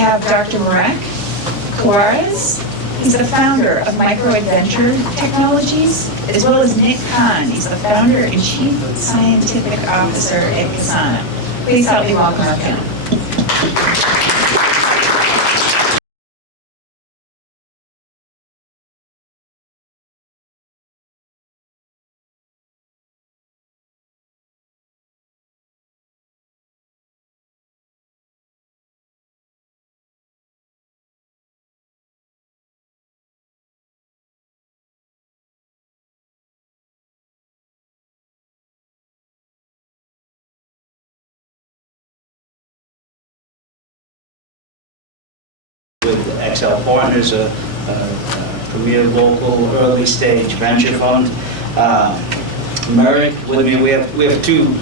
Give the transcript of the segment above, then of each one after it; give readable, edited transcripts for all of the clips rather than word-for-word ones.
have Dr. Marek Juarez. He's the founder of Microadventure Technologies, as well as Nick Kahn. He's the founder and chief scientific officer at Kasana. Please help me welcome our panel. With XL Partners, a premier local early stage venture fund. Merrick with me. We have two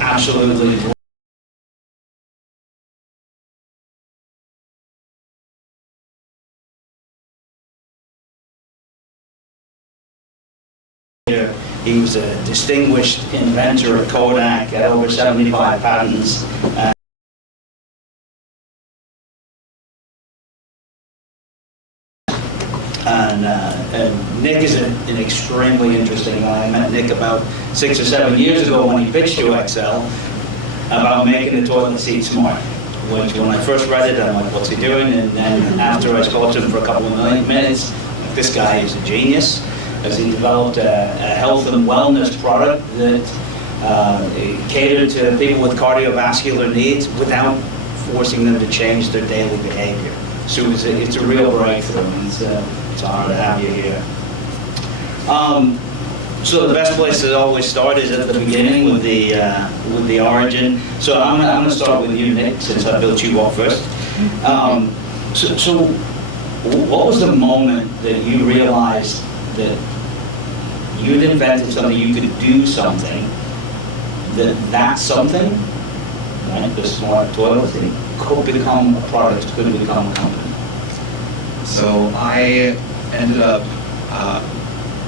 absolutely he was a distinguished inventor at Kodak, had over 75 patents. And Nick is an extremely interesting guy. I met Nick about 6 or 7 years ago when he pitched to XL about making the toilet seat smart. Which when I first read it, I'm like, what's he doing? And then after I spoke to him for a couple of minutes, this guy is a genius, as he developed a health and wellness product that catered to people with cardiovascular needs without forcing them to change their daily behavior. So it's a real breakthrough, and it's an honor to have you here. So the best place to always start is at the beginning with the origin. So I'm going to start with you, Nick, since I built you up first. So what was the moment that you realized that you'd invented something, you could do something, that something, right, the smart toilet seat, could become a product, could become a company? So I ended up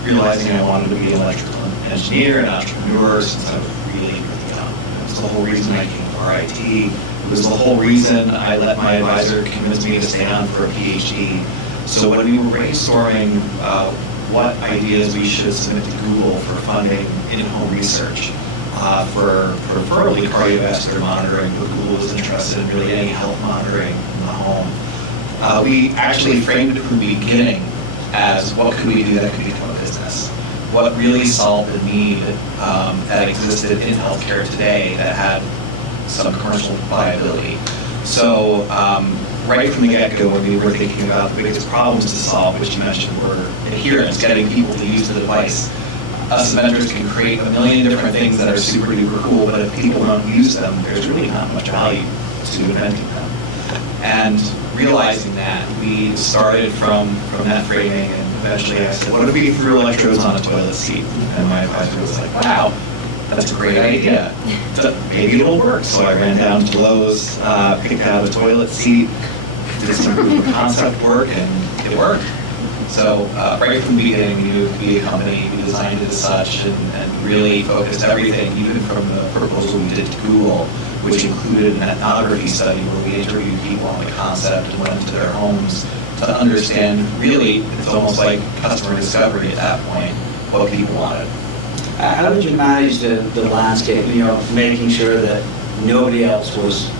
realizing I wanted to be an electrical engineer and entrepreneur since I was really young. It was the whole reason I came to RIT. It was the whole reason I let my advisor convince me to stay on for a PhD. So when we were brainstorming what ideas we should submit to Google for funding in-home research, for preferably cardiovascular monitoring, but Google was interested in really any health monitoring in the home. We actually framed it from the beginning as what could we do that could become a business? What really solved the need that existed in healthcare today that had some commercial viability. So right from the get-go, when we were thinking about the biggest problems to solve, which you mentioned were adherence, getting people to use the device. Us inventors can create a million different things that are super duper cool, but if people don't use them, there's really not much value to inventing them. And realizing that, we started from that framing, and eventually I said, what if we threw electrodes on a toilet seat? And my advisor was like, wow, that's a great idea. Maybe it'll work. So I ran down to Lowe's, picked out a toilet seat, did some proof of concept work, and it worked. So right from the beginning, we knew it would be a company. We designed it as such, and really focused everything, even from the proposal we did to Google, which included an ethnography study where we interviewed people on the concept and went into their homes to understand, really, it's almost like customer discovery at that point, what people wanted. How did you manage the landscape, making sure that nobody else was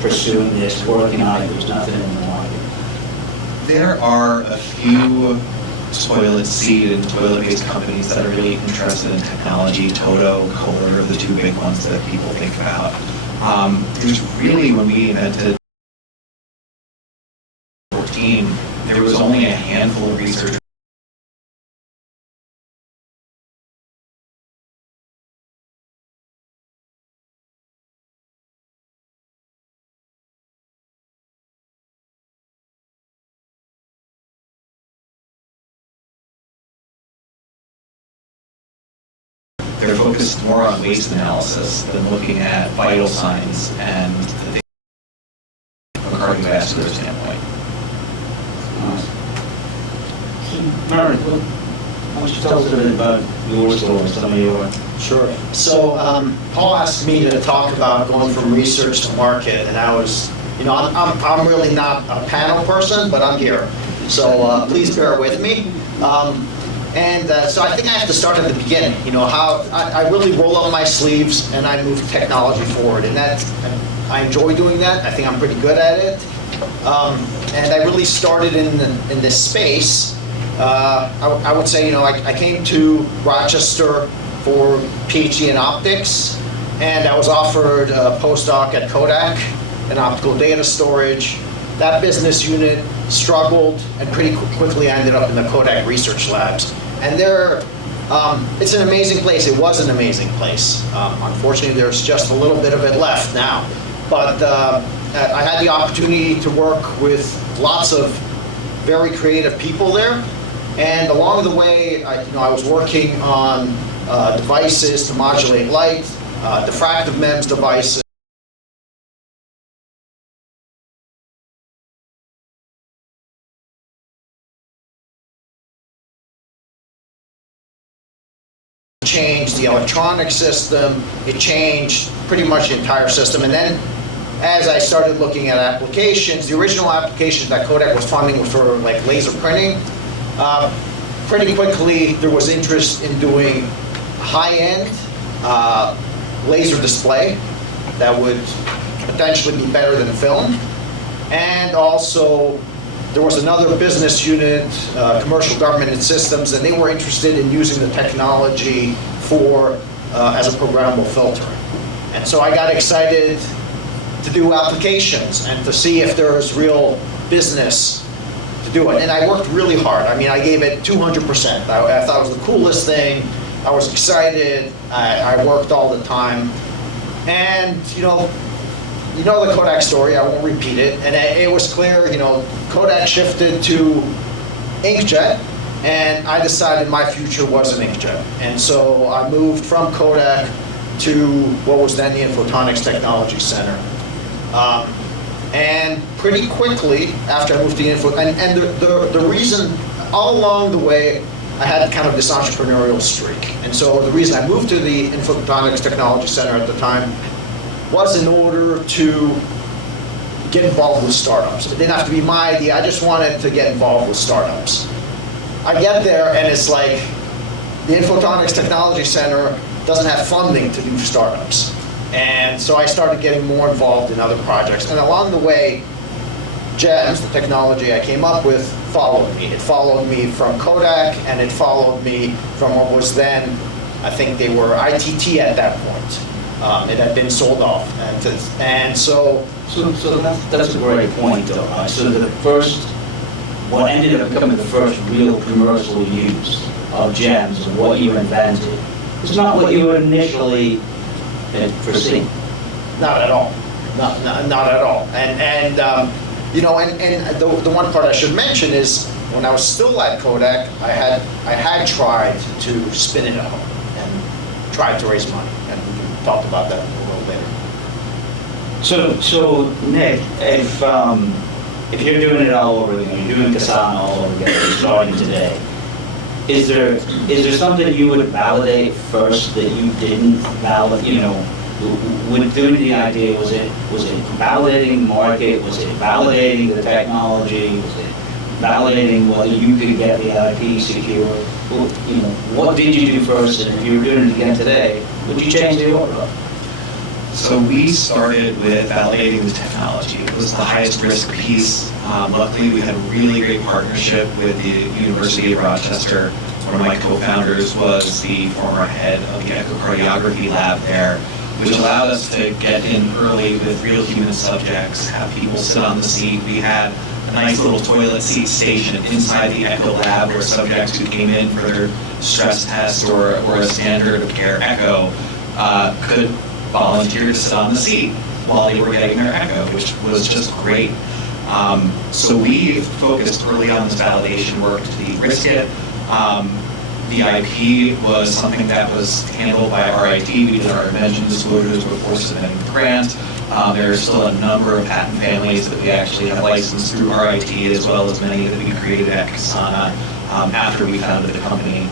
pursuing this, working on it, there's nothing in the market? There are a few toilet seat and toilet-based companies that are really interested in technology. Toto, Kohler are the two big ones that people think about. There's really, when we invented 14, there was only a handful of research. They're focused more on waste analysis than looking at vital signs and the things from a cardiovascular standpoint. Mary, why don't you tell us a bit about your story, some of your... Sure. So Paul asked me to talk about going from research to market, and I was, You know, I'm really not a panel person, but I'm here. So please bear with me. So I think I have to start at the beginning. You know, how I really roll up my sleeves and I move technology forward. And I enjoy doing that. I think I'm pretty good at it. And I really started in this space. I would say, you know, I came to Rochester for PhD in optics, and I was offered a postdoc at Kodak in optical data storage. That business unit struggled, and pretty quickly I ended up in the Kodak research labs. And it's an amazing place. It was an amazing place. Unfortunately, there's just a little bit of it left now. But I had the opportunity to work with lots of very creative people there. And along the way, I was working on devices to modulate light, diffractive MEMS devices. Changed the electronic system, it changed pretty much the entire system. And then as I started looking at applications, the original applications that Kodak was funding were for like laser printing. Pretty quickly there was interest in doing high-end laser display that would potentially be better than film. And also there was another business unit, commercial government and systems, and they were interested in using the technology for as a programmable filter. And so I got excited to do applications and to see if there was real business to do it. And I worked really hard. I mean, I gave it 200%. I thought it was the coolest thing. I was excited. I worked all the time. And you know the Kodak story, I won't repeat it. And it was clear, you know, Kodak shifted to inkjet, and I decided my future was an inkjet. And so I moved from Kodak to what was then the Infotonics Technology Center. And pretty quickly after I moved to Info, and the reason, all along the way, I had kind of this entrepreneurial streak. And so the reason I moved to the Infotonics Technology Center at the time was in order to get involved with startups. It didn't have to be my idea, I just wanted to get involved with startups. I get there and it's like, the Infotonics Technology Center doesn't have funding to do startups. And so I started getting more involved in other projects. And along the way, GEMS, the technology I came up with, followed me. It followed me from Kodak, and it followed me from what was then, I think they were ITT at that point. It had been sold off. And so that's a great point, though. Right? So what ended up becoming the first real commercial use of GEMS and what you invented was not what you initially had foreseen. Not at all. Not at all. And the one part I should mention is when I was still at Kodak, I had tried to spin it out and tried to raise money, and we can talk about that a little later. So Nick, if you're doing it all over again, you're doing Kasana all over again, you're starting today, is there something you would validate first that you didn't validate? You know, with doing the idea, was it validating the market? Was it validating the technology? Was it validating whether you could get the IP secure? You know, what did you do first? And if you were doing it again today, would you change the order? So we started with validating the technology. It was the highest risk piece. Luckily, we had a really great partnership with the University of Rochester. One of my co-founders was the former head of the echocardiography lab there, which allowed us to get in early with real human subjects, have people sit on the seat. We had a nice little toilet seat station inside the echo lab where subjects who came in for their stress test or a standard of care echo could volunteer to sit on the seat while they were getting their echo, which was just great. So we focused early on this validation work to de-risk it. The IP was something that was handled by RIT. We did our invention disclosures before submitting the grant. There are still a number of patent families that we actually have licensed through RIT, as well as many that we created at Kasana after we founded the company.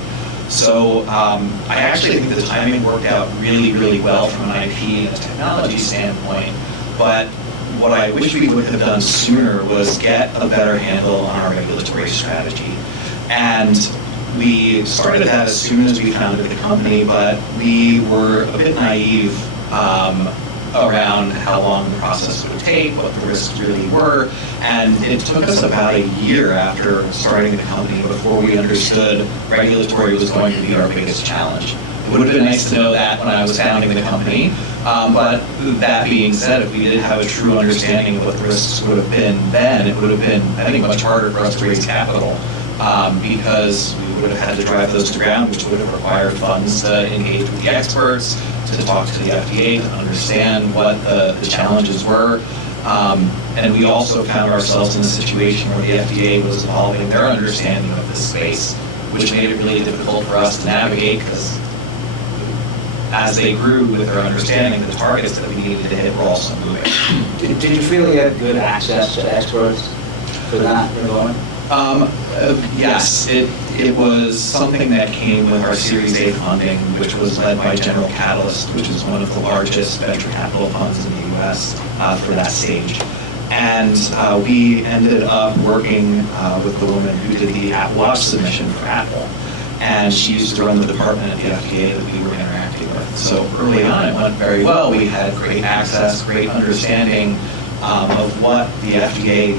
So I actually think the timing worked out really, really well from an IP and a technology standpoint. But what I wish we would have done sooner was get a better handle on our regulatory strategy. And we started that as soon as we founded the company, but we were a bit naive around how long the process would take, what the risks really were, and it took us about a year after starting the company before we understood regulatory was going to be our biggest challenge. It would have been nice to know that when I was founding the company, but that being said, if we did have a true understanding of what the risks would have been then, it would have been, I think, much harder for us to raise capital because we would have had to drive those to ground, which would have required funds to engage with the experts, to talk to the FDA, to understand what the challenges were. And we also found ourselves in a situation where the FDA was evolving their understanding of this space, which made it really difficult for us to navigate because as they grew with their understanding, the targets that we needed to hit were also moving. Did you feel you had good access to experts for that regard? Yes, it was something that came with our Series A funding, which was led by General Catalyst, which is one of the largest venture capital funds in the U.S. For that stage. And we ended up working with the woman who did the Apple Watch submission for Apple. And she used to run the department at the FDA that we were interacting with. So early on, it went very well. We had great access, great understanding of what the FDA,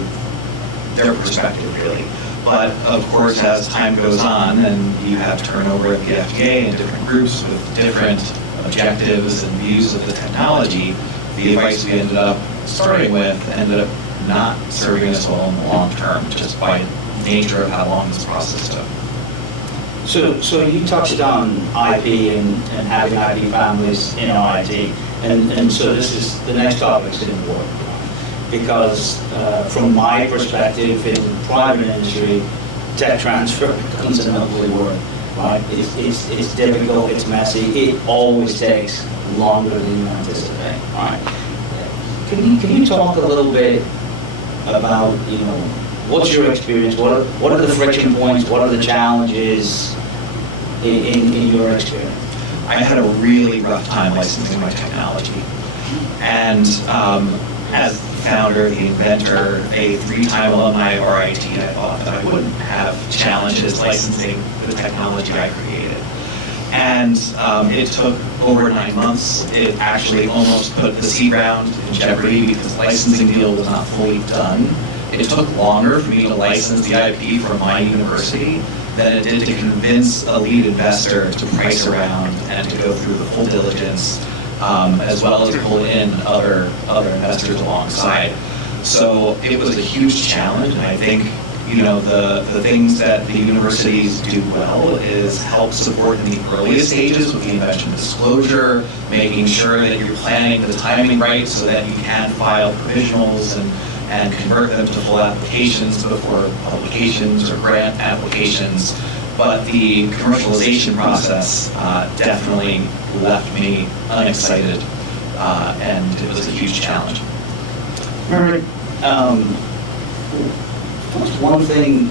their perspective really. But of course, as time goes on and you have turnover at the FDA and different groups with different objectives and views of the technology, the advice we ended up starting with ended up not serving us well in the long term, just by nature of how long this process took. So you touched on IP and having IP families in IT, and so this is the next topic is important. Because from my perspective in the private industry, tech transfer becomes an ugly word, right? It's difficult, it's messy, it always takes longer than you anticipate, right? Can you talk a little bit about, what's your experience, what are the friction points, what are the challenges in your experience? I had a really rough time licensing my technology. And as the founder, the inventor, a 3-time alumni of RIT, I thought that I wouldn't have challenges licensing the technology I created. And it took over 9 months. It actually almost put the seed round in jeopardy because the licensing deal was not fully done. It took longer for me to license the IP from my university than it did to convince a lead investor to price around and to go through the full diligence, as well as pull in other investors alongside. So it was a huge challenge, and I think the things that the universities do well is help support in the earliest stages with the invention disclosure, making sure that you're planning the timing right so that you can file provisionals and convert them to full applications before publications or grant applications. But the commercialization process definitely left me unexcited, and it was a huge challenge. Mary, what's one thing,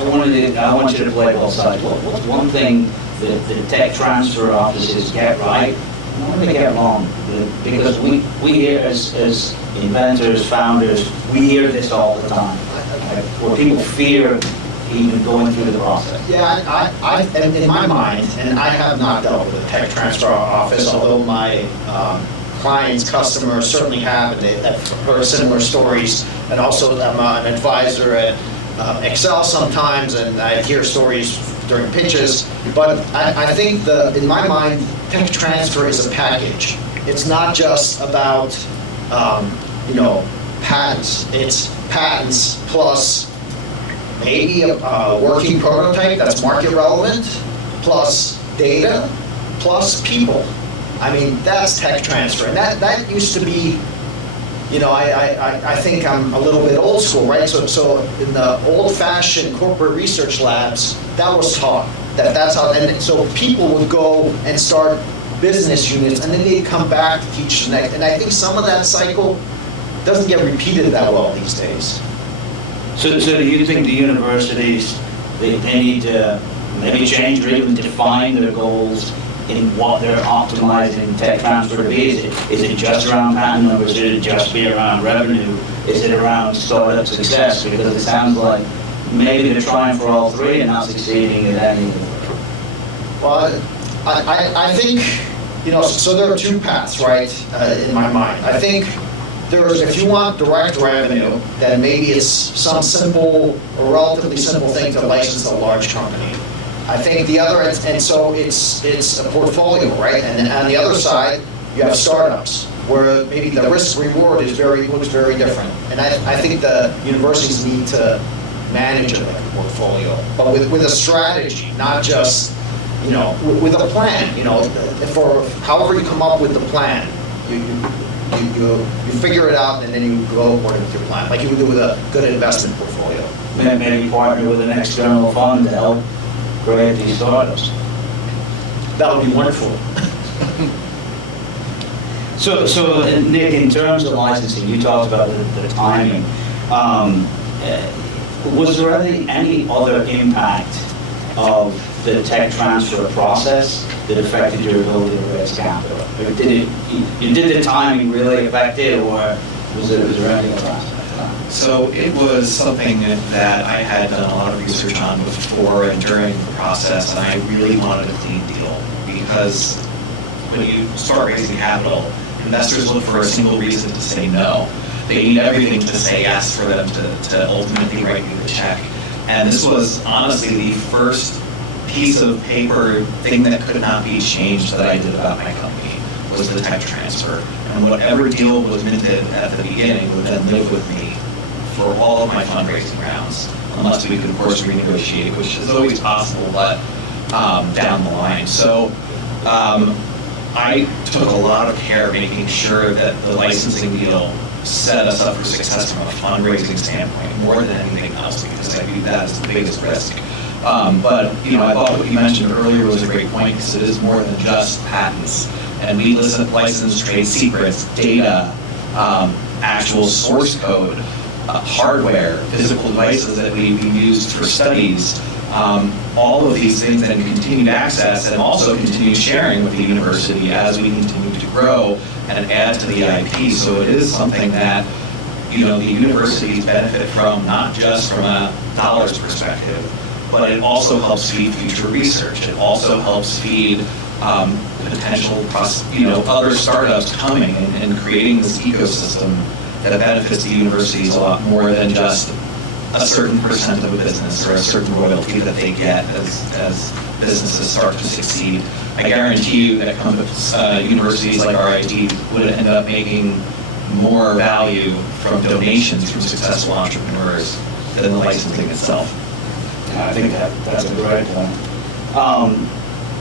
I want you to play both sides. What's one thing that the tech transfer offices get right? What do they get wrong? Because we hear as inventors, founders, we hear this all the time, where people fear even going through the process. Yeah, and in my mind, and I have not dealt with a tech transfer office, although my clients, customers certainly have, and they've heard similar stories. And also, I'm an advisor at Excel sometimes, and I hear stories during pitches. But I think in my mind, tech transfer is a package. It's not just about patents. It's patents plus maybe a working prototype that's market relevant, plus data, plus people. I mean, that's tech transfer. And that used to be, I think I'm a little bit old school, right? So in the old-fashioned corporate research labs, that was taught. That's how, and so people would go and start business units, and then they'd come back to teach the next. And I think some of that cycle doesn't get repeated that well these days. So do you think the universities, they need to maybe change or even define their goals in what they're optimizing tech transfer to be? Is it just around patent numbers? Should it just be around revenue? Is it around startup success? Because it sounds like maybe they're trying for all three and not succeeding at any of them. Well, I think, so there are two paths, right, in my mind. I think there's, if you want direct revenue, then maybe it's some simple or relatively simple thing to license a large company. I think the other, and so it's a portfolio, right? And on the other side, you have startups where maybe the risk reward is looks very different. And I think the universities need to manage it like a portfolio, but with a strategy, not just, with a plan. For however you come up with the plan, you figure it out and then you go according to your plan, like you would do with a good investment portfolio. Maybe partner with an external fund to help create these startups. That would be wonderful. So Nick, in terms of licensing, you talked about the timing. Was there any other impact of the tech transfer process that affected your ability to raise capital? Or did the timing really affect it, or was there anything else? So it was something that I had done a lot of research on before and during the process, and I really wanted a clean deal, because when you start raising capital, investors look for a single reason to say no. They need everything to say yes for them to ultimately write you the check. And this was honestly the first piece of paper thing that could not be changed that I did about my company, was the tech transfer. And whatever deal was minted at the beginning would then live with me for all of my fundraising rounds, unless we could, of course, renegotiate, which is always possible, but down the line. So I took a lot of care making sure that the licensing deal set us up for success from a fundraising standpoint more than anything else, because I view that as the biggest risk. But I thought what you mentioned earlier was a great point, because it is more than just patents. And we license trade secrets, data, actual source code, hardware, physical devices that we used for studies, all of these things, and continued access, and also continued sharing with the university as we continue to grow and add to the IP. So it is something that the universities benefit from, not just from a dollars perspective, but it also helps feed future research. It also helps feed potential other startups coming and creating this ecosystem that benefits the universities a lot more than just a certain percent of a business or a certain royalty that they get as businesses start to succeed. I guarantee you that universities like RIT would end up making more value from donations from successful entrepreneurs than the licensing itself. I think that's a great point.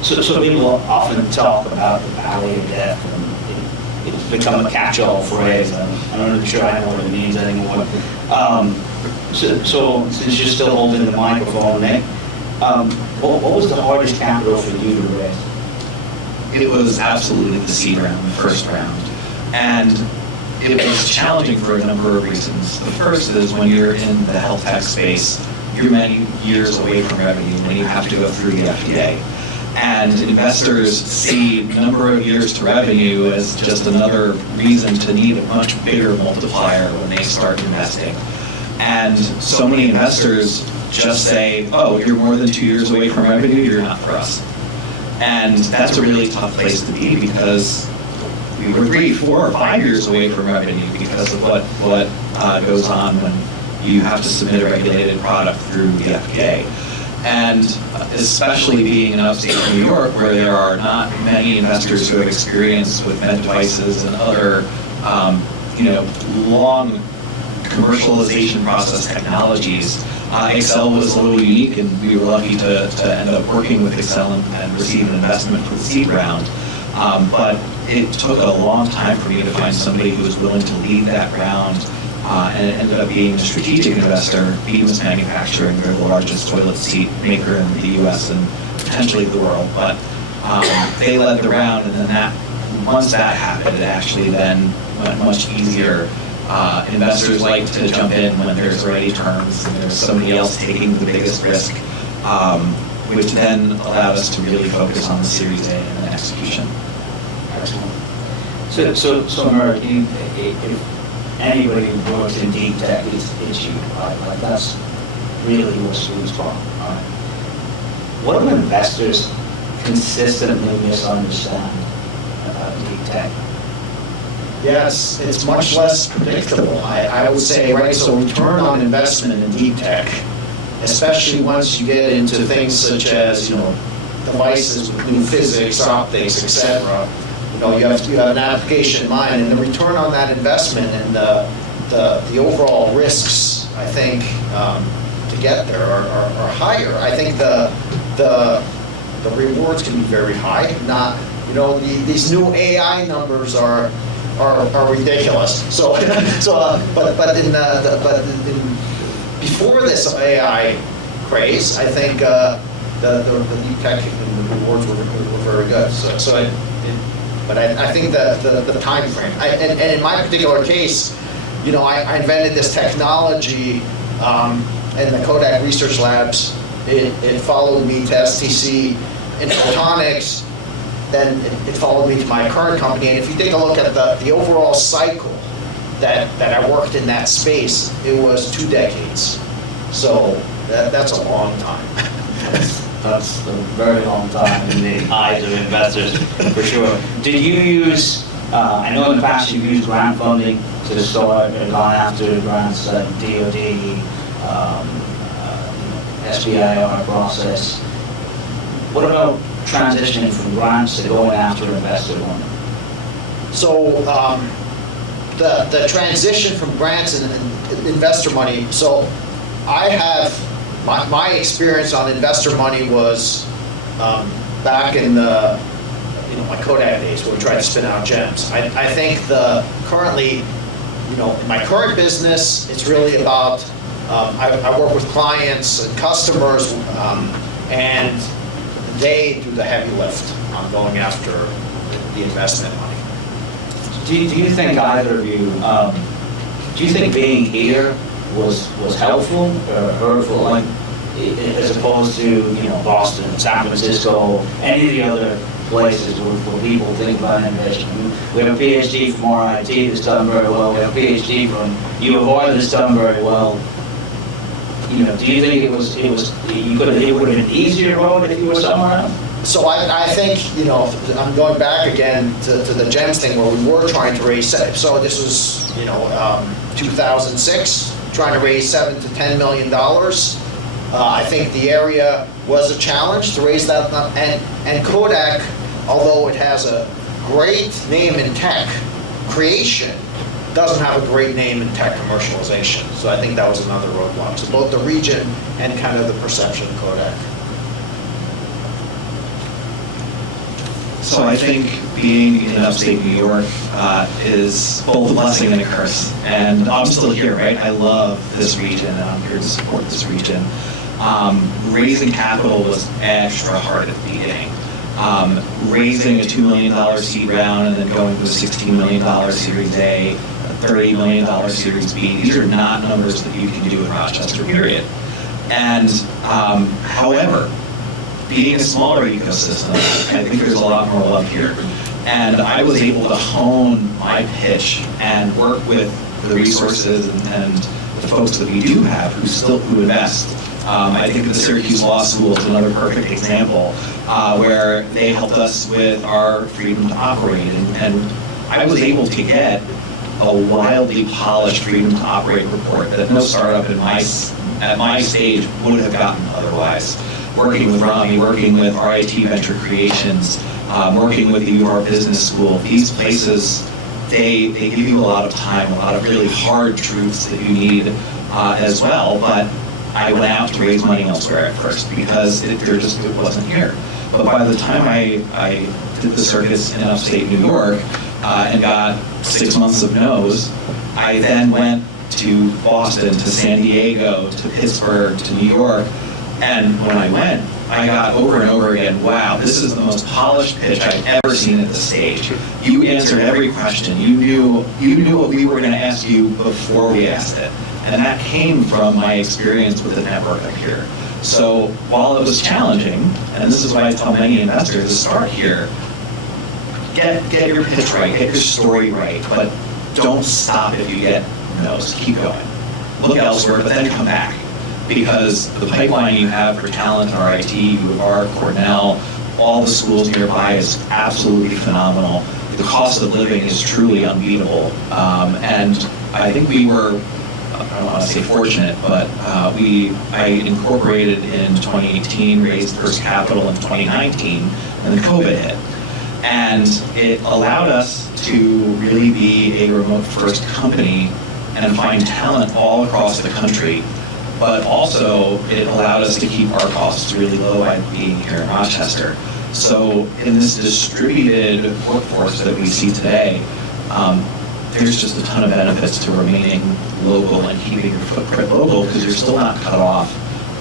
So people often talk about the valley of death, and it's become a catch-all phrase. I'm not really sure I know what it means anymore. So since you're still holding the microphone, Nick, what was the hardest capital for you to raise? It was absolutely the seed round, the first round. And it was challenging for a number of reasons. The first is when you're in the health tech space, you're many years away from revenue when you have to go through the FDA. And investors see number of years to revenue as just another reason to need a much bigger multiplier when they start investing. And so many investors just say, oh, you're more than 2 years away from revenue, you're not for us. And that's a really tough place to be, because we were 3, 4, or 5 years away from revenue because of what goes on when you have to submit a regulated product through the FDA. And especially being in upstate New York, where there are not many investors who have experience with med devices and other, long commercialization process technologies, Excel was a little unique, and we were lucky to end up working with Excel and receive an investment for the seed round. But it took a long time for me to find somebody who was willing to lead that round. And it ended up being a strategic investor, Bemis Manufacturing. They're the largest toilet seat maker in the U.S. and potentially the world. But they led the round, and then once that happened, it actually then went much easier. Investors like to jump in when there's already terms and there's somebody else taking the biggest risk. which then allowed us to really focus on the Series A and the execution. Excellent. So Merrick, if anybody who works in deep tech, it's you, right? Like that's really your sweet spot. All right. What do investors consistently misunderstand about deep tech? Yes, it's much less predictable. I would say, right, so return on investment in deep tech, especially once you get into things such as, devices with new physics, optics, etc. You have an application in mind, and the return on that investment and the overall risks, I think, to get there are higher. I think the rewards can be very high. Not, these new AI numbers are ridiculous. Before this AI craze, I think the deep tech and the rewards were very good. But I think the time frame, and in my particular case, I invented this technology in the Kodak Research Labs. It followed me to STC in photonics. Then it followed me to my current company. And if you take a look at the overall cycle that I worked in that space, it was 2 decades. So that's a long time. That's a very long time in the eyes of investors, for sure. Did you use, I know in the past you've used grant funding to start or gone after grants like DOD, SBIR process. What about transitioning from grants to going after investor money? So the transition from grants and investor money, so I have, my experience on investor money was back in the, my Kodak days where we tried to spin out gems. I think currently, in my current business, it's really about, I work with clients and customers, and they do the heavy lift on going after the investment money. Do you think either of you, do you think being here was helpful or hurtful, like as opposed to Boston, San Francisco, any of the other places where people think about innovation? We have a PhD from RIT that's done very well. We have a PhD from U of R that's done very well. Do you think it would have been easier road if you were somewhere else? So I think, I'm going back again to the GEMS thing where we were trying to raise, so this was, 2006, trying to raise $7 to $10 million. I think the area was a challenge to raise that, and Kodak, although it has a great name in tech creation, doesn't have a great name in tech commercialization. So I think that was another roadblock. So both the region and kind of the perception of Kodak. So I think being in upstate New York is both a blessing and a curse. And I'm still here, right? I love this region, and I'm here to support this region. Raising capital was extra hard at the beginning. Raising a $2 million seed round and then going to a $16 million Series A, a $30 million Series B, these are not numbers that you can do in Rochester, period. And however, being a smaller ecosystem, I think there's a lot more love here. And I was able to hone my pitch and work with the resources and the folks that we do have who invest. I think the Syracuse Law School is another perfect example where they helped us with our freedom to operate. And I was able to get a wildly polished freedom to operate report that no startup at my stage would have gotten otherwise. Working with Rami, working with RIT Venture Creations, working with the U of R Business School, these places, they give you a lot of time, a lot of really hard truths that you need as well. But I went out to raise money elsewhere at first because it wasn't here. But by the time I did the circus in upstate New York and got 6 months of no's, I then went to Boston, to San Diego, to Pittsburgh, to New York. And when I went, I got over and over again, wow, this is the most polished pitch I've ever seen at the stage. You answered every question. You knew what we were going to ask you before we asked it. And that came from my experience with the network up here. So while it was challenging, and this is why I tell many investors to start here, get your pitch right, get your story right, but don't stop if you get no's. Keep going. Look elsewhere, but then come back. Because the pipeline you have for talent, RIT, U of R, Cornell, all the schools nearby is absolutely phenomenal. The cost of living is truly unbeatable. And I think we were, I don't want to say fortunate, but I incorporated in 2018, raised first capital in 2019, and then COVID hit. And it allowed us to really be a remote first company and find talent all across the country. But also, it allowed us to keep our costs really low by being here in Rochester. So in this distributed workforce that we see today, there's just a ton of benefits to remaining local and keeping your footprint local, because you're still not cut off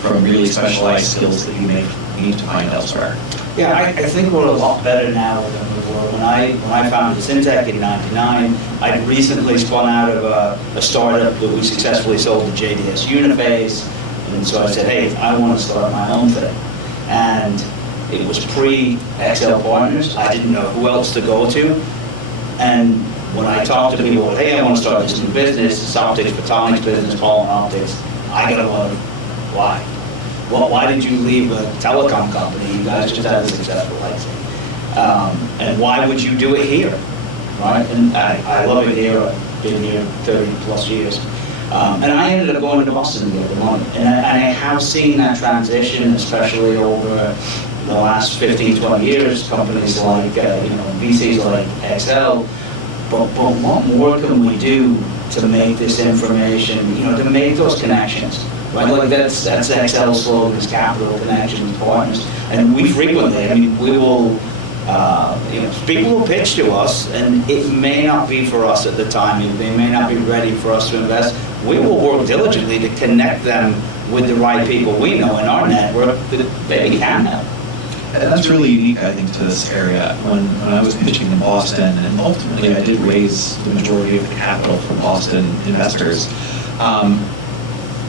from really specialized skills that you may need to find elsewhere. Yeah, I think we're a lot better now than we were. When I founded Syntec in '99, I'd recently spun out of a startup that we successfully sold to JDS Uniphase, and so I said, hey, I want to start my own thing. And it was pre-XL Partners. I didn't know who else to go to. And when I talked to people, hey, I want to start this new business, this optics, photonics business, polymer optics, I got a lot of, why? Well, why did you leave a telecom company? You guys just had a successful exit. And why would you do it here? Right? And I love it here. I've been here 30 plus years. And I ended up going to Boston the other month. And I have seen that transition, especially over the last 15, 20 years, companies like, VCs like XL. But what more can we do to make this information, to make those connections? Right, like that's XL's slogan, is capital, connections, partners. And we frequently, we will, people will pitch to us, and it may not be for us at the time. They may not be ready for us to invest. We will work diligently to connect them with the right people we know in our network that they can help. And that's really unique, I think, to this area. When I was pitching in Boston, and ultimately I did raise the majority of the capital from Boston investors,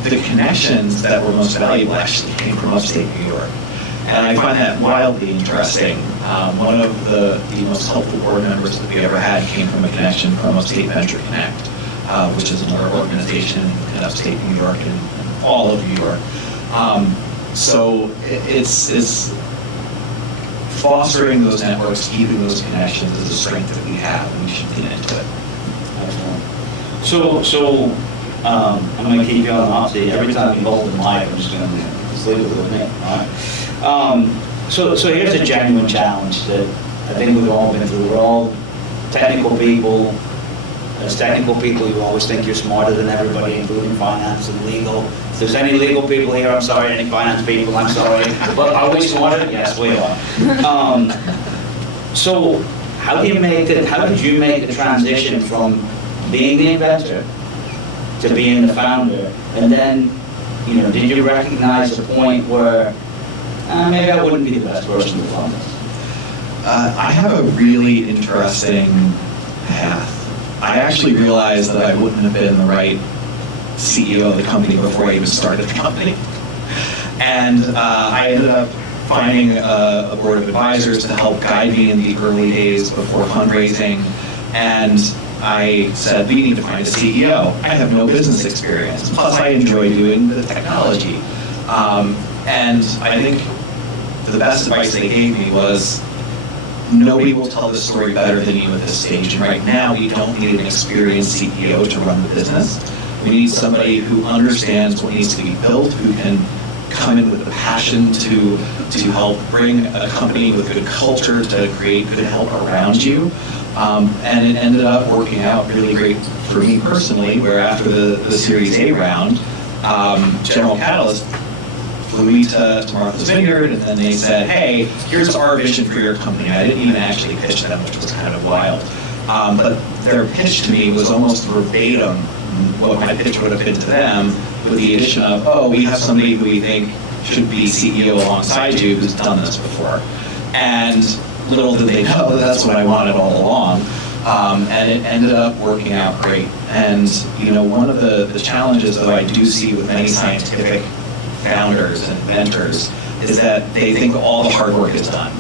the connections that were most valuable actually came from upstate New York. And I find that wildly interesting. One of the most helpful board members that we ever had came from a connection from Upstate Venture Connect, which is another organization in upstate New York and all of New York. So it's fostering those networks, keeping those connections is a strength that we have, and we should get into it. Excellent. So I'm going to keep you on the hot seat. Every time you hold the mic, I'm just going to leave it with me. All right. So here's a genuine challenge that I think we've all been through. We're all technical people. As technical people, you always think you're smarter than everybody, including finance and legal. If there's any legal people here, I'm sorry. Any finance people, I'm sorry. But are we smarter? Yes, we are. So how did you make the transition from being the inventor to being the founder? And then, did you recognize a point where maybe I wouldn't be the best person to run this? I have a really interesting path. I actually realized that I wouldn't have been the right CEO of the company before I even started the company. And I ended up finding a board of advisors to help guide me in the early days before fundraising. And I said, we need to find a CEO. I have no business experience. Plus, I enjoy doing the technology. And I think the best advice they gave me was, nobody will tell the story better than you at this stage. And right now, we don't need an experienced CEO to run the business. We need somebody who understands what needs to be built, who can come in with the passion to help bring a company with good culture, to create good help around you. And it ended up working out really great for me personally, where after the Series A round, General Catalyst flew me to Martha's Vineyard, and then they said, hey, here's our vision for your company. I didn't even actually pitch them, which was kind of wild. But their pitch to me was almost verbatim what my pitch would have been to them, with the addition of, oh, we have somebody who we think should be CEO alongside you who's done this before. And little did they know that that's what I wanted all along. And it ended up working out great. And one of the challenges that I do see with many scientific founders and inventors is that they think all the hard work is done.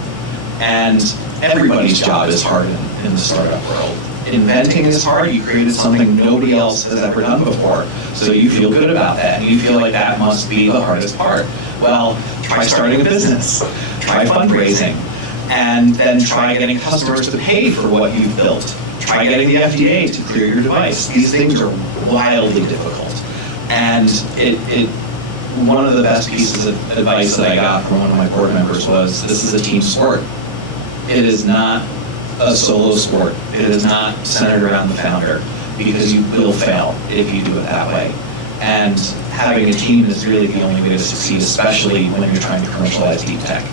And everybody's job is hard in the startup world. Inventing is hard. You created something nobody else has ever done before. So you feel good about that. And you feel like that must be the hardest part. Well, try starting a business. Try fundraising. And then try getting customers to pay for what you've built. Try getting the FDA to clear your device. These things are wildly difficult. And one of the best pieces of advice that I got from one of my board members was, this is a team sport. It is not a solo sport. It is not centered around the founder, because you will fail if you do it that way. And having a team is really the only way to succeed, especially when you're trying to commercialize deep tech.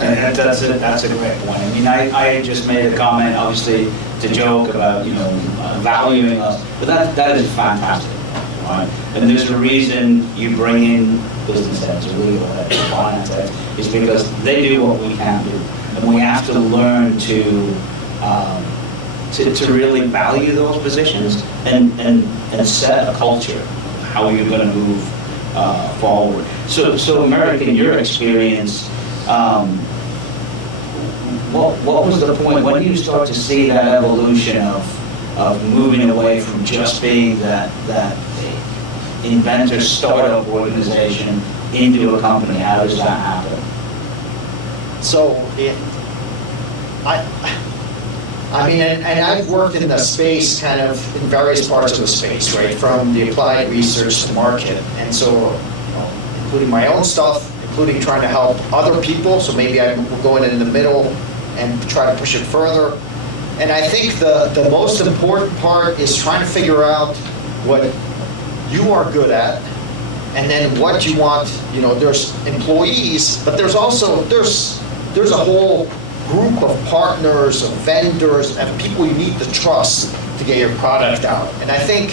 And that's a great point. I mean, I just made a comment, obviously, to joke about, valuing us, but that is fantastic, right? And there's a reason you bring in business heads or legal heads or finance heads, is because they do what we can't do. And we have to learn to really value those positions and set a culture of how you're going to move forward. So Merrick, in your experience, what was the point? When do you start to see that evolution of moving away from just being that inventor startup organization into a company? How does that happen? So, I mean, and I've worked in the space kind of in various parts of the space, right? From the applied research to market. And so, including my own stuff, including trying to help other people. So maybe I'm going in the middle and try to push it further. And I think the most important part is trying to figure out what you are good at, and then what you want. There's employees, but there's also, there's a whole group of partners, of vendors, and people you need to trust to get your product out. And I think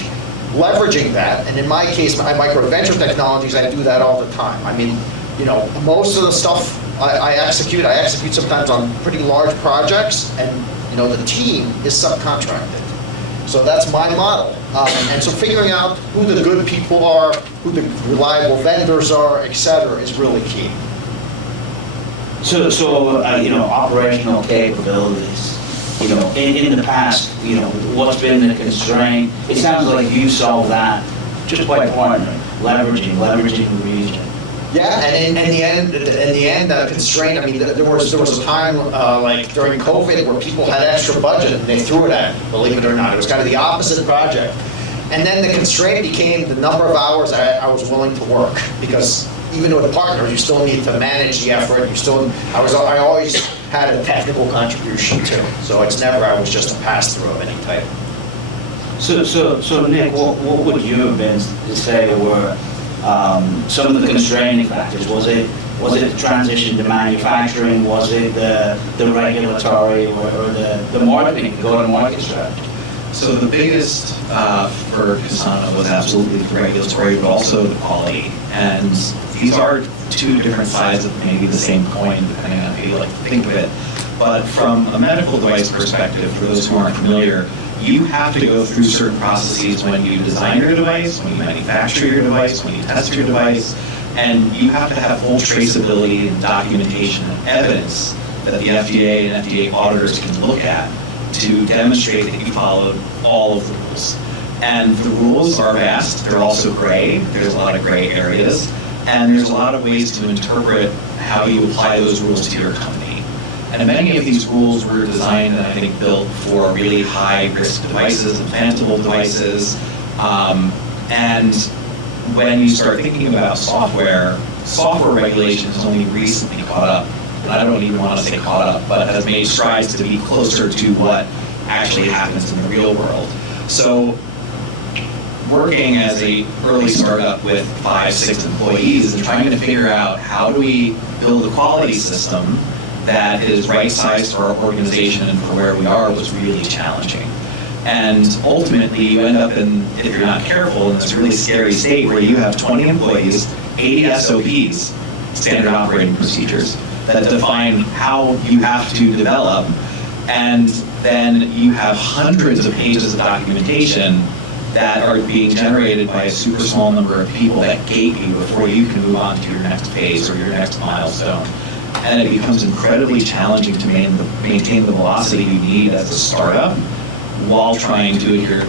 leveraging that, and in my case, my micro-venture technologies, I do that all the time. I mean, most of the stuff I execute sometimes on pretty large projects, and the team is subcontracted. So that's my model. And so figuring out who the good people are, who the reliable vendors are, et cetera, is really key. So operational capabilities, in the past, what's been the constraint? It sounds like you solved that just by partnering, leveraging the region. Yeah, and in the end, constraint. I mean, there was a time like during COVID where people had extra budget and they threw it at me, believe it or not. It was kind of the opposite project. And then the constraint became the number of hours I was willing to work, because even with partners, you still need to manage the effort. I always had a technical contribution too. So it's never I was just a pass-through of any type. So Nick, what would you have been to say were some of the constraining factors? Was it the transition to manufacturing? Was it the regulatory or the marketing, go-to-market strategy? So the biggest for Kasana was absolutely the regulatory, but also the quality. And these are two different sides of maybe the same coin, depending on how you like to think of it. But from a medical device perspective, for those who aren't familiar, you have to go through certain processes when you design your device, when you manufacture your device, when you test your device, and you have to have full traceability and documentation and evidence that the FDA and FDA auditors can look at to demonstrate that you followed all of the rules. And the rules are vast. They're also gray. There's a lot of gray areas. And there's a lot of ways to interpret how you apply those rules to your company. And many of these rules were designed and I think built for really high-risk devices, implantable devices. And when you start thinking about software regulation has only recently caught up. And I don't even want to say caught up, but has made strides to be closer to what actually happens in the real world. So working as a early startup with 5-6 employees and trying to figure out how do we build a quality system that is right-sized for our organization and for where we are was really challenging. And ultimately, you end up in, if you're not careful, in this really scary state where you have 20 employees, 80 SOPs, standard operating procedures, that define how you have to develop, and then you have hundreds of pages of documentation that are being generated by a super small number of people that gate you before you can move on to your next phase or your next milestone. And it becomes incredibly challenging to maintain the velocity you need as a startup while trying to adhere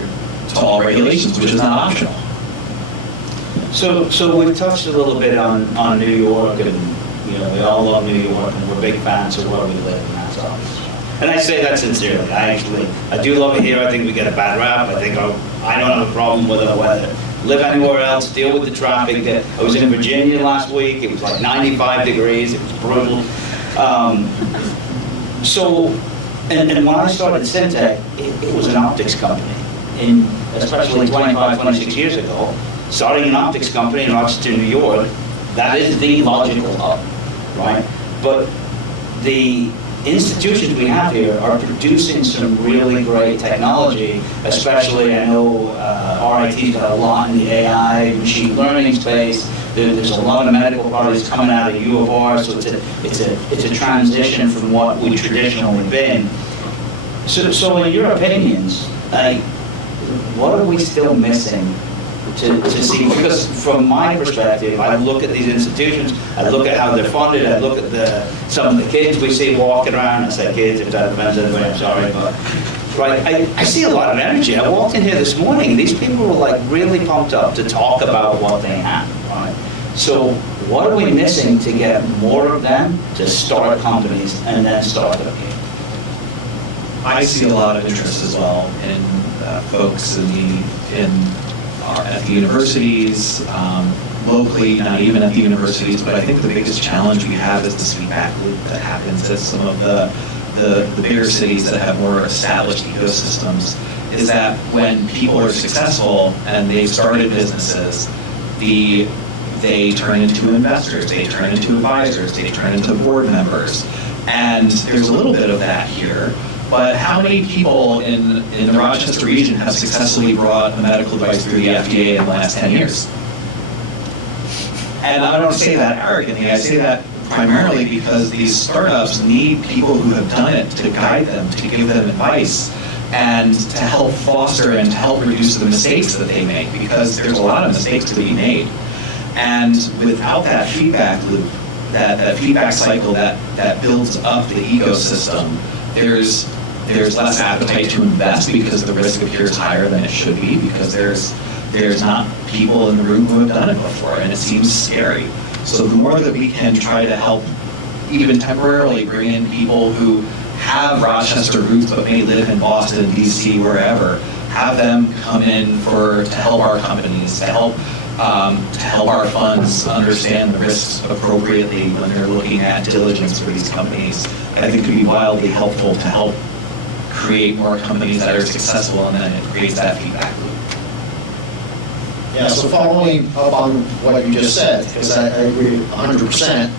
to all regulations, which is not optional. So we've touched a little bit on New York, and we all love New York, and we're big fans of where we live, and that's obvious. And I say that sincerely. I do love it here. I think we get a bad rap. I don't have a problem with the weather. Live anywhere else, deal with the traffic. I was in Virginia last week. It was like 95 degrees. It was brutal. And when I started Syntec, it was an optics company. Especially 25, 26 years ago, starting an optics company in Rochester, New York, that is the logical hub, right? But the institutions we have here are producing some really great technology, especially I know RIT's got a lot in the AI, machine learning space. There's a lot of medical products coming out of U of R, so it's a transition from what we've traditionally been. So in your opinions, what are we still missing to see? Because from my perspective, I look at these institutions, I look at how they're funded, I look at some of the kids we see walking around. I say kids, if that offends anybody, I'm sorry, but right, I see a lot of energy. I walked in here this morning, these people were like really pumped up to talk about what they have, right? So what are we missing to get more of them to start companies and then start them here? I see a lot of interest as well in folks at the universities, locally, not even at the universities, but I think the biggest challenge we have is this feedback loop that happens at some of the bigger cities that have more established ecosystems, is that when people are successful and they've started businesses, they turn into investors, they turn into advisors, they turn into board members. And there's a little bit of that here. But how many people in the Rochester region have successfully brought a medical device through the FDA in the last 10 years? And I don't say that arrogantly, I say that primarily because these startups need people who have done it to guide them, to give them advice, and to help foster and to help reduce the mistakes that they make, because there's a lot of mistakes to be made. And without that feedback loop, that feedback cycle that builds up the ecosystem, there's less appetite to invest because the risk appears higher than it should be, because there's not people in the room who have done it before, and it seems scary. So the more that we can try to help, even temporarily bring in people who have Rochester roots but may live in Boston, DC, wherever, have them come in to help our companies, to help our funds understand the risks appropriately when they're looking at diligence for these companies, I think could be wildly helpful to help create more companies that are successful, and then it creates that feedback loop. Yeah, so following up on what you just said, because I agree 100%,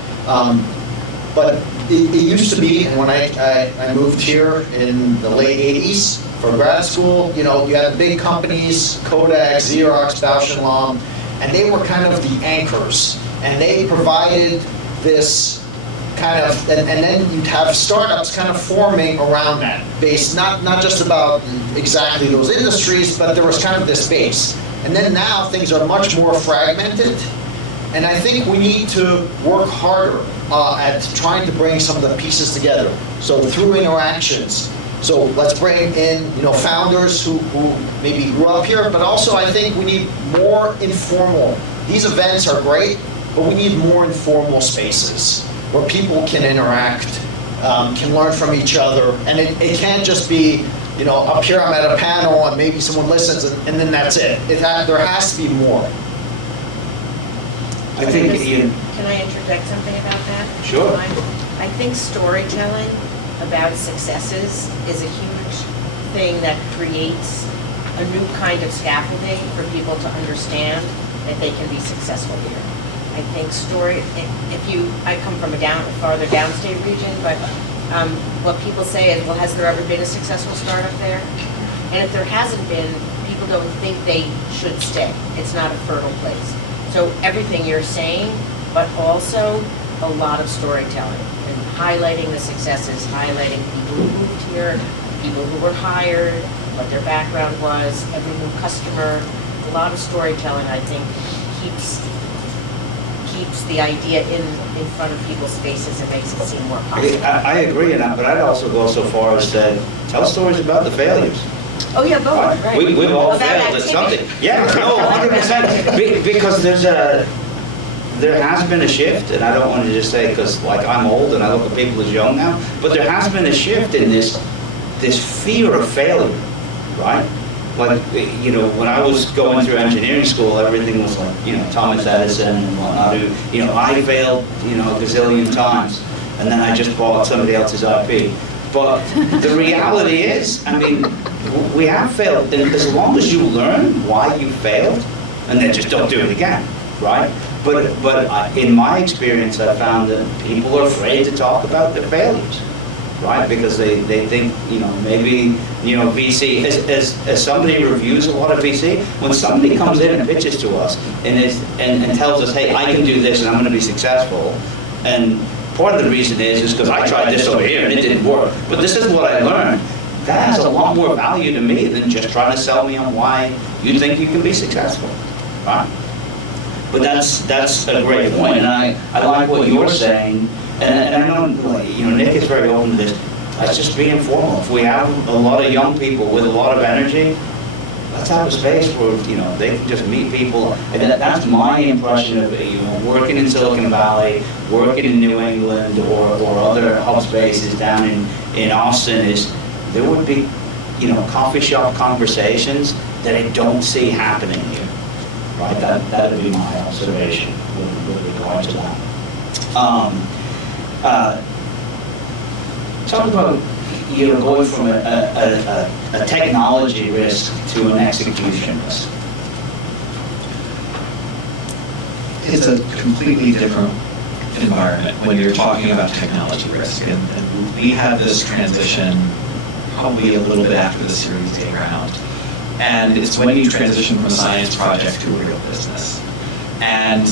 but it used to be, and when I moved here in the late 80s for grad school, you had big companies, Kodak, Xerox, Bausch & Lomb, and they were kind of the anchors, and they provided this kind of, and then you'd have startups kind of forming around that base, not just about exactly those industries, but there was kind of this base. And then now things are much more fragmented, and I think we need to work harder at trying to bring some of the pieces together. So through interactions. So let's bring in founders who maybe grew up here, but also I think we need more informal. These events are great, but we need more informal spaces where people can interact, can learn from each other, and it can't just be, up here I'm at a panel and maybe someone listens and then that's it. There has to be more. I think Can I interject something about that? Sure. I think storytelling about successes is a huge thing that creates a new kind of scaffolding for people to understand that they can be successful here. I think I come from a farther downstate region, but what people say is, well, has there ever been a successful startup there? And if there hasn't been, people don't think they should stay. It's not a fertile place. So everything you're saying, but also a lot of storytelling and highlighting the successes, highlighting people who moved here, people who were hired, what their background was, every new customer. A lot of storytelling, I think, keeps the idea in front of people's faces and makes it seem more possible. I agree, but I'd also go so far as to tell stories about the failures. Oh, yeah, both, right. We've all About failed at activity. something. Yeah, no, 100%. Because there has been a shift, and I don't want to just say because like I'm old and I look at people as young now, but there has been a shift in this fear of failure, right? Like, you know, when I was going through engineering school, everything was like, you know, Thomas Edison and whatnot. You know, I failed, you know, a gazillion times, and then I just bought somebody else's IP. But the reality is, I mean, we have failed, and as long as you learn why you failed, and then just don't do it again, right? But in my experience, I found that people are afraid to talk about their failures, right? Because they think, you know, maybe, you know, VC, as somebody reviews a lot of VC, when somebody comes in and pitches to us and tells us, hey, I can do this and I'm going to be successful, and part of the reason is because I tried this over here and it didn't work, but this is what I learned. That has a lot more value to me than just trying to sell me on why you think you can be successful, right? But that's a great point, and I like what you're saying, and I know, you know, Nick is very open to this. Let's just be informal. If we have a lot of young people with a lot of energy, let's have a space where, you know, they can just meet people. And that's my impression of, you know, working in Silicon Valley, working in New England, or other hub spaces down in Austin, is there would be, you know, coffee shop conversations that I don't see happening here. Right, that would be my observation with regard to that. Talk about, you know, going from a technology risk to an execution risk. It's a completely different environment when you're talking about technology risk, and we had this transition probably a little bit after the Series A round. And it's when you transition from a science project to a real business. And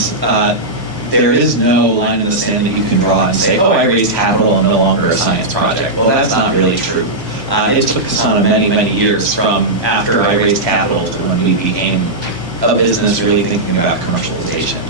there is no line in the sand that you can draw and say, oh, I raised capital, I'm no longer a science project. Well, that's not really true. It took us on many, many years from after I raised capital to when we became a business really thinking about commercialization.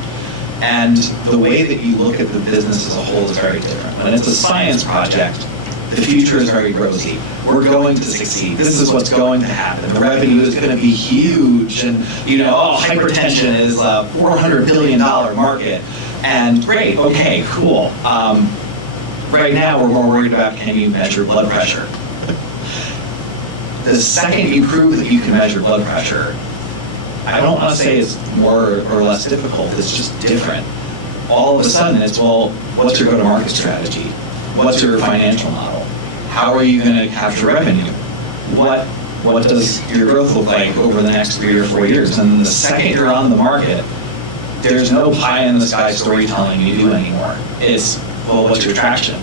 And the way that you look at the business as a whole is very different. When it's a science project, the future is very rosy. We're going to succeed. This is what's going to happen. The revenue is going to be huge, and, you know, oh, hypertension is a $400 billion market. And great, okay, cool. Right now, we're more worried about, can you measure blood pressure? The second you prove that you can measure blood pressure, I don't want to say it's more or less difficult. It's just different. All of a sudden, it's, well, what's your go-to-market strategy? What's your financial model? How are you going to capture revenue? What does your growth look like over the next 3 or 4 years? And the second you're on the market, there's no pie in the sky storytelling you do anymore. It's, well, what's your traction?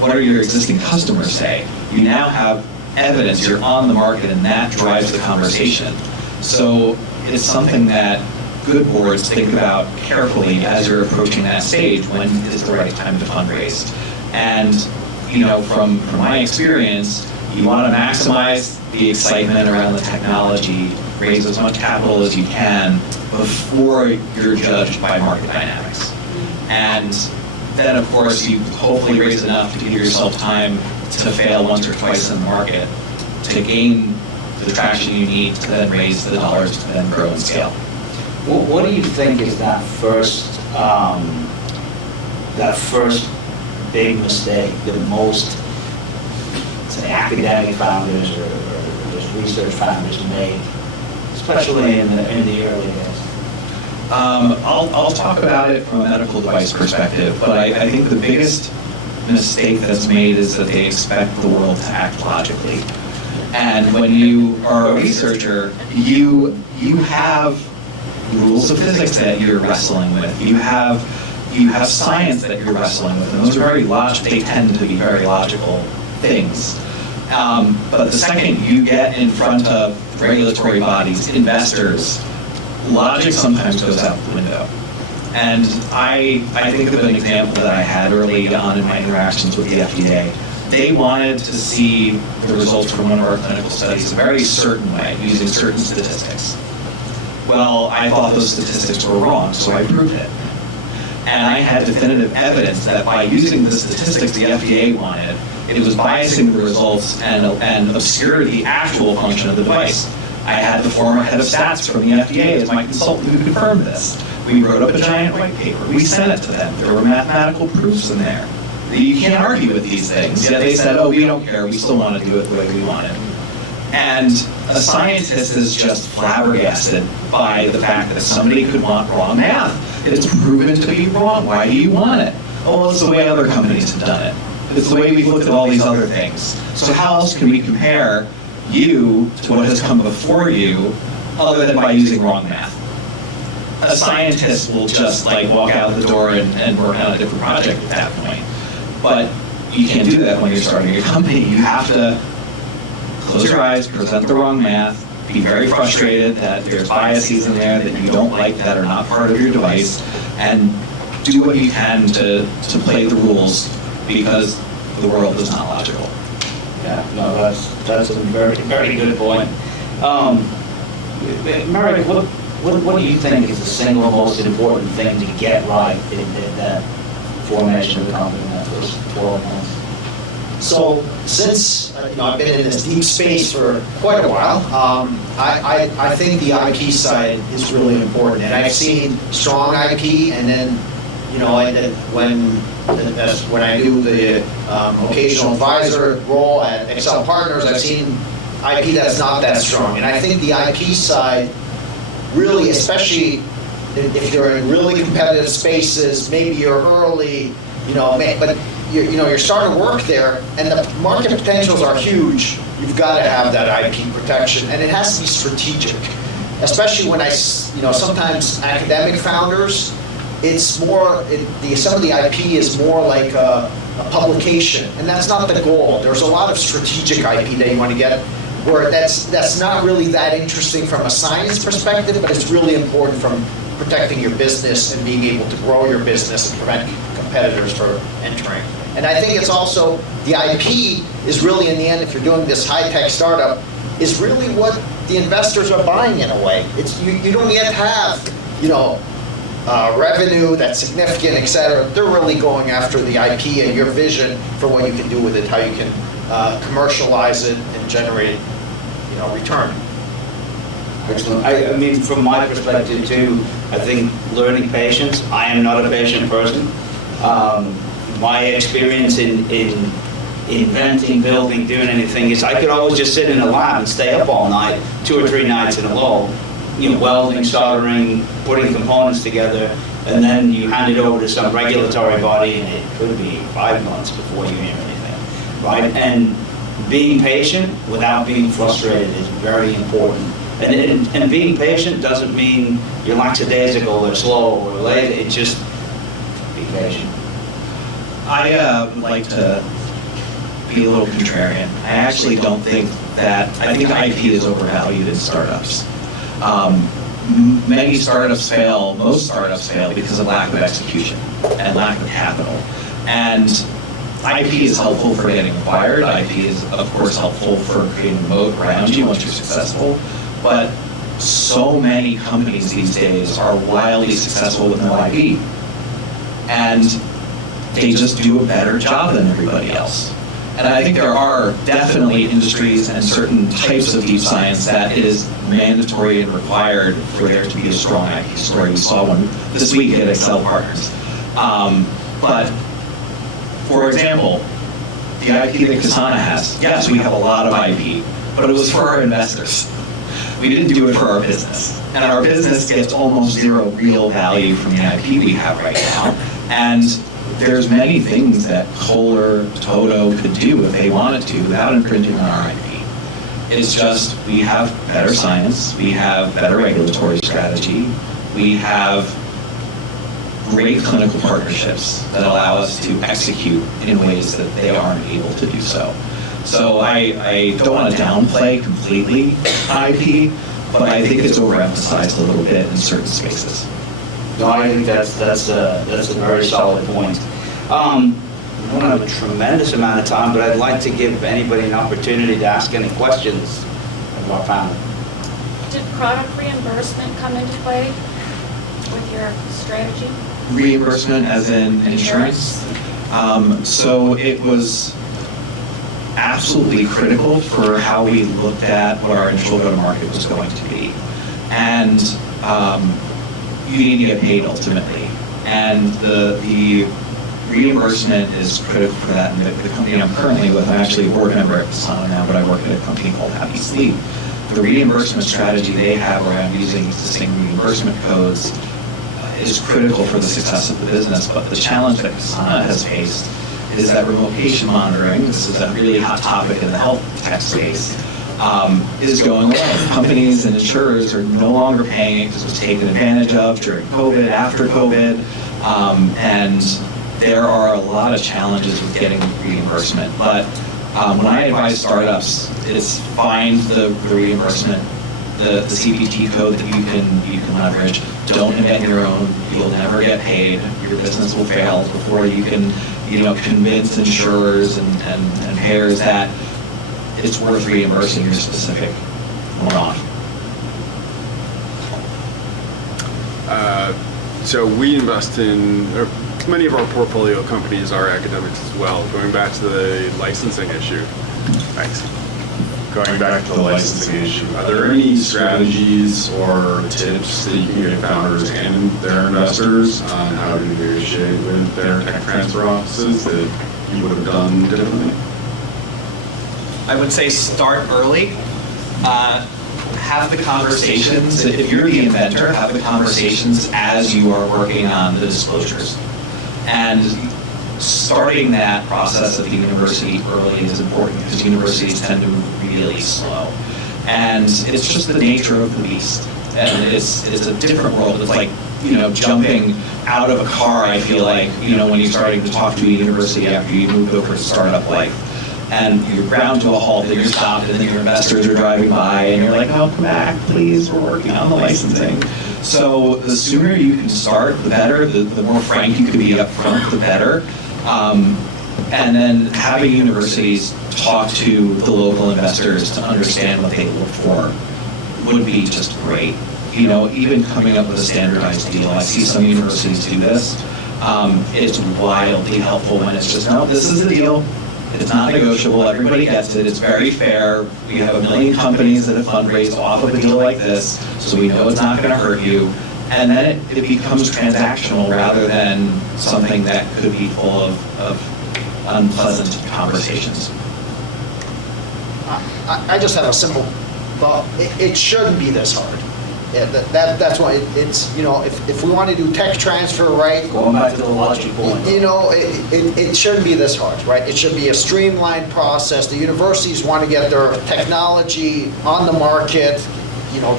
What are your existing customers say? You now have evidence, you're on the market, and that drives the conversation. So it's something that good boards think about carefully as you're approaching that stage. When is the right time to fundraise? And, you know, from my experience, you want to maximize the excitement around the technology, raise as much capital as you can before you're judged by market dynamics. And then, of course, you hopefully raise enough to give yourself time to fail once or twice in the market to gain the traction you need to then raise the dollars to then grow and scale. What do you think is that first big mistake that most, say, academic founders or just research founders make, especially in the early days? I'll talk about it from a medical device perspective, but I think the biggest mistake that's made is that they expect the world to act logically. And when you are a researcher, you have rules of physics that you're wrestling with. You have science that you're wrestling with, and those are they tend to be very logical things. But the second you get in front of regulatory bodies, investors, logic sometimes goes out the window. And I think of an example that I had early on in my interactions with the FDA. they wanted to see the results from one of our clinical studies a very certain way, using certain statistics. Well, I thought those statistics were wrong, so I proved it. And I had definitive evidence that by using the statistics the FDA wanted, it was biasing the results and obscured the actual function of the device. I had the former head of stats from the FDA as my consultant who confirmed this. We wrote up a giant white paper. We sent it to them. There were mathematical proofs in there. You can't argue with these things. Yet they said, oh, we don't care. We still want to do it the way we want it. And a scientist is just flabbergasted by the fact that somebody could want wrong math. It's proven to be wrong. Why do you want it? Oh, well, it's the way other companies have done it. It's the way we've looked at all these other things. So how else can we compare you to what has come before you other than by using wrong math? A scientist will just like walk out the door and work on a different project at that point. But you can't do that when you're starting a company. You have to close your eyes, present the wrong math, be very frustrated that there's biases in there that you don't like that are not part of your device, and do what you can to play the rules because the world is not logical. Yeah, no, that's a very, very good point. Murray, what do you think is the single most important thing to get right in that formation of the company in that first 12 months? So since I've been in this deep space for quite a while, I think the IP side is really important, and I've seen strong IP, and then when I do the occasional advisor role at Excel Partners, I've seen IP that's not that strong, and I think the IP side really, especially if you're in really competitive spaces, maybe you're early, but you're starting to work there, and the market potentials are huge. You've got to have that IP protection, and it has to be strategic. Especially when sometimes academic founders, it's more some of the IP is more like a publication, and that's not the goal. There's a lot of strategic IP that you want to get, where that's not really that interesting from a science perspective, but it's really important from protecting your business and being able to grow your business and prevent competitors from entering. And I think it's also, the IP is really, in the end, if you're doing this high-tech startup, is really what the investors are buying in a way. It's you don't yet have, revenue that's significant, et cetera. They're really going after the IP and your vision for what you can do with it, how you can commercialize it and generate, return. Excellent. I mean, from my perspective too, I think learning patience. I am not a patient person. My experience in inventing, building, doing anything is I could always just sit in a lab and stay up all night, 2 or 3 nights in a row, welding, soldering, putting components together, and then you hand it over to some regulatory body, and it could be 5 months before you hear anything, right? And being patient without being frustrated is very important. And being patient doesn't mean you're lackadaisical or slow or late. It's just be patient. I would like to be a little contrarian. I actually don't think I think IP is overvalued in startups. Many startups fail, most startups fail because of lack of execution and lack of capital. And IP is helpful for getting acquired. IP is, of course, helpful for creating a moat around you once you're successful. But so many companies these days are wildly successful with no IP. And they just do a better job than everybody else. And I think there are definitely industries and certain types of deep science that is mandatory and required for there to be a strong IP story. We saw one this week at Excel Partners. But for example, the IP that Kasana has, yes, we have a lot of IP, but it was for our investors. We didn't do it for our business. And our business gets almost zero real value from the IP we have right now. And there's many things that Kohler, Toto could do if they wanted to without infringing on our IP. It's just we have better science, we have better regulatory strategy, we have great clinical partnerships that allow us to execute in ways that they aren't able to do so. So I don't want to downplay completely IP, but I think it's overemphasized a little bit in certain spaces. No, I think that's a very solid point. don't have a tremendous amount of time, but I'd like to give anybody an opportunity to ask any questions of our panel. Did product reimbursement come into play with your strategy? Reimbursement as in insurance. So it was absolutely critical for how we looked at what our initial go-to-market was going to be. And you need to get paid ultimately. And the reimbursement is critical for that. And the company I'm currently with, I'm actually a board member at Kasana now, but I work at a company called Happy Sleep. The reimbursement strategy they have around using existing reimbursement codes is critical for the success of the business. But the challenge that Kasana has faced is that remote patient monitoring, this is a really hot topic in the health tech space, is going away. Companies and insurers are no longer paying it because it was taken advantage of during COVID, after COVID, and there are a lot of challenges with getting reimbursement. But when I advise startups, it's find the reimbursement, the CPT code that you can leverage. Don't invent your own. You'll never get paid. Your business will fail before you can, convince insurers and payers that it's worth reimbursing your specific one-off. So we invest in, or many of our portfolio companies are academics as well. Going back to the licensing issue. Thanks. Going back to the licensing issue, are there any strategies or tips that you can give founders and their investors on how to negotiate with their tech transfer offices that you would have done differently? I would say start early. Have the conversations. If you're the inventor, have the conversations as you are working on the disclosures. And starting that process at the university early is important because universities tend to move really slow. And it's just the nature of the beast. And it's a different world. It's like, jumping out of a car, I feel like, when you're starting to talk to a university after you moved over to startup life. And you're ground to a halt, and you're stopped, and then your investors are driving by, and you're like, oh, come back, please, we're working on the licensing. So the sooner you can start, the better. The more frank you can be up front, the better. And then having universities talk to the local investors to understand what they look for would be just great. Even coming up with a standardized deal. I see some universities do this. It's wildly helpful when it's just, no, this is the deal. It's not negotiable. Everybody gets it. It's very fair. We have 1 million companies that have fundraised off of a deal like this, so we know it's not going to hurt you. And then it becomes transactional rather than something that could be full of unpleasant conversations. I just have a simple thought. It shouldn't be this hard. Yeah, that's why it's, if we want to do tech transfer right, Going back to the logic point. it shouldn't be this hard, right? It should be a streamlined process. The universities want to get their technology on the market,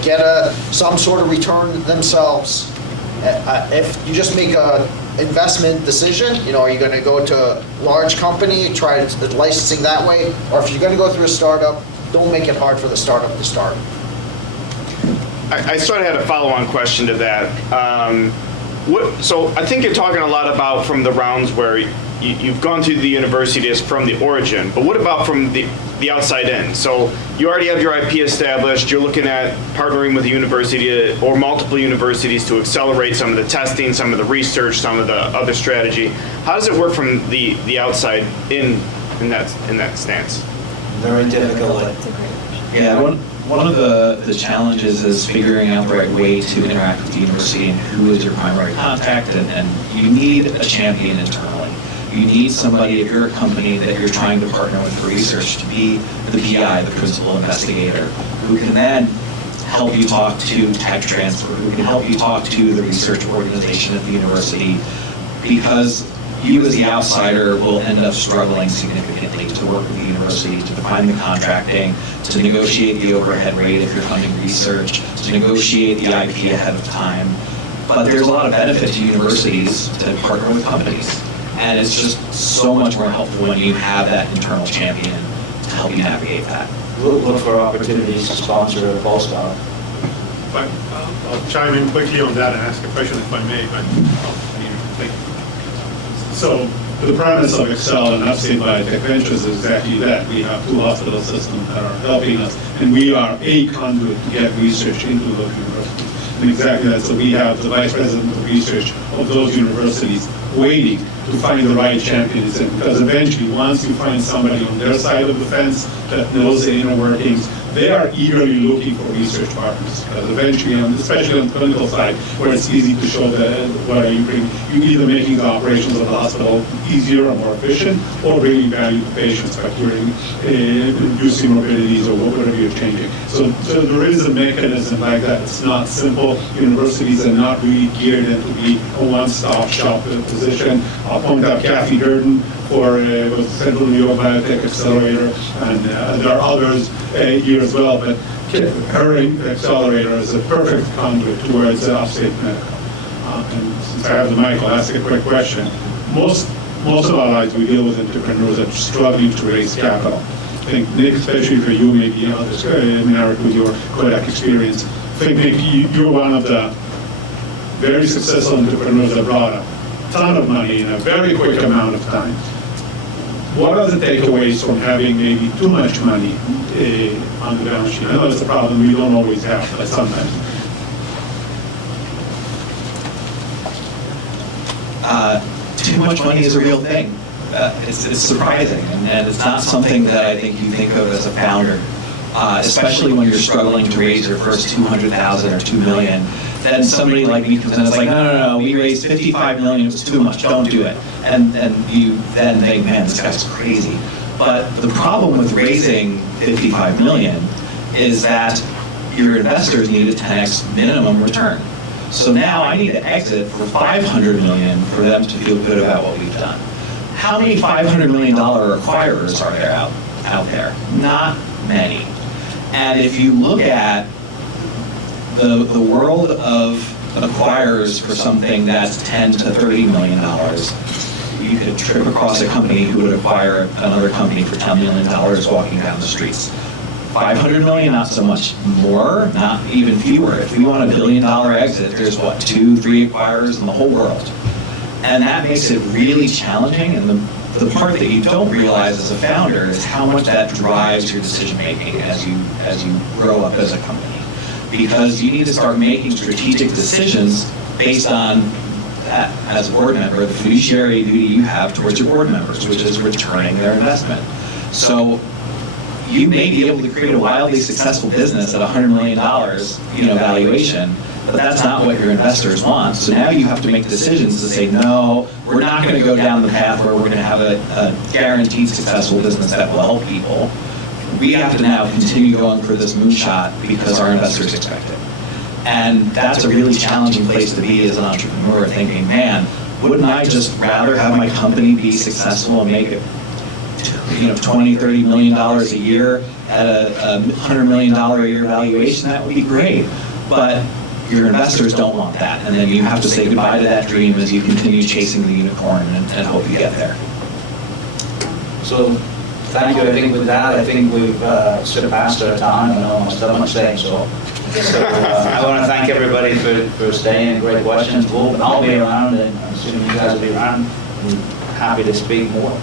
get some sort of return themselves. If you just make a investment decision, are you going to go to a large company, try licensing that way? Or if you're going to go through a startup, don't make it hard for the startup to start. I sort of had a follow-on question to that. So I think you're talking a lot about from the rounds where you've gone through the university as from the origin, but what about from the outside in? So you already have your IP established, you're looking at partnering with a university or multiple universities to accelerate some of the testing, some of the research, some of the other strategy. How does it work from the outside in that stance? Very difficult. Yeah, one of the challenges is figuring out the right way to interact with the university and who is your primary contact, and you need a champion internally. You need somebody, if you're a company that you're trying to partner with for research, to be the PI, the principal investigator, who can then help you talk to tech transfer, who can help you talk to the research organization at the university, because you as the outsider will end up struggling significantly to work with the university, to define the contracting, to negotiate the overhead rate if you're funding research, to negotiate the IP ahead of time. But there's a lot of benefit to universities to partner with companies. And it's just so much more helpful when you have that internal champion to help you navigate that. Look for opportunities to sponsor a postdoc. I'll chime in quickly on that and ask a question if I may. So the premise of Excel and Upstate Biotech Ventures is exactly that. We have two hospital systems that are helping us, and we are a conduit to get research into those universities. And exactly that. So we have the vice president of research of those universities waiting to find the right champions. And because eventually, once you find somebody on their side of the fence that knows the inner workings, they are eagerly looking for research partners. Because eventually, especially on the clinical side, where it's easy to show that what are you bringing, you're either making the operations of the hospital easier or more efficient, or bringing value to patients by curing, reducing morbidities or whatever you're changing. So there is a mechanism like that. It's not simple. Universities are not really geared into be a one-stop shop position. I'll point out Kathy Durden for Central New York Biotech Accelerator, and there are others here as well, but her accelerator is a perfect conduit towards upstate medical. And since I have the mic, I'll ask a quick question. Most of our lives we deal with entrepreneurs that are struggling to raise capital. I think, Nick, especially for you, maybe others, Merrick, with your Kodak experience, I think, Nick, you're one of the very successful entrepreneurs that brought a ton of money in a very quick amount of time. What are the takeaways from having maybe too much money on the balance sheet? I know it's a problem we don't always have, but sometimes. Too much money is a real thing. It's surprising, and it's not something that I think you think of as a founder, especially when you're struggling to raise your first 200,000 or 2 million. Then somebody like me comes in and is like, no, we raised 55 million, it was too much, don't do it. And you then think, man, this guy's crazy. But the problem with raising 55 million is that your investors need a 10x minimum return. So now I need to exit for 500 million for them to feel good about what we've done. How many $500 million acquirers are there out there? Not many. And if you look at the world of acquirers for something that's $10 to $30 million, you could trip across a company who would acquire another company for $10 million walking down the streets. 500 million, not so much more, not even fewer. If we want a $1 billion exit, there's what, 2-3 acquirers in the whole world. And that makes it really challenging. And the part that you don't realize as a founder is how much that drives your decision making as you grow up as a company. Because you need to start making strategic decisions based on that, as a board member, the fiduciary duty you have towards your board members, which is returning their investment. So you may be able to create a wildly successful business at $100 million, valuation, but that's not what your investors want. So now you have to make decisions to say, no, we're not going to go down the path where we're going to have a guaranteed successful business that will help people. We have to now continue going for this moonshot because our investors expect it. And that's a really challenging place to be as an entrepreneur, thinking, man, wouldn't I just rather have my company be successful and make it $20-30 million a year at a $100 million a year valuation? That would be great. But your investors don't want that. And then you have to say goodbye to that dream as you continue chasing the unicorn and hope you get there. So, thank you. I think with that, we've surpassed our time and almost done much saying. So I want to thank everybody for staying and great questions. I'll be around, and I'm assuming you guys will be around. I'm happy to speak more.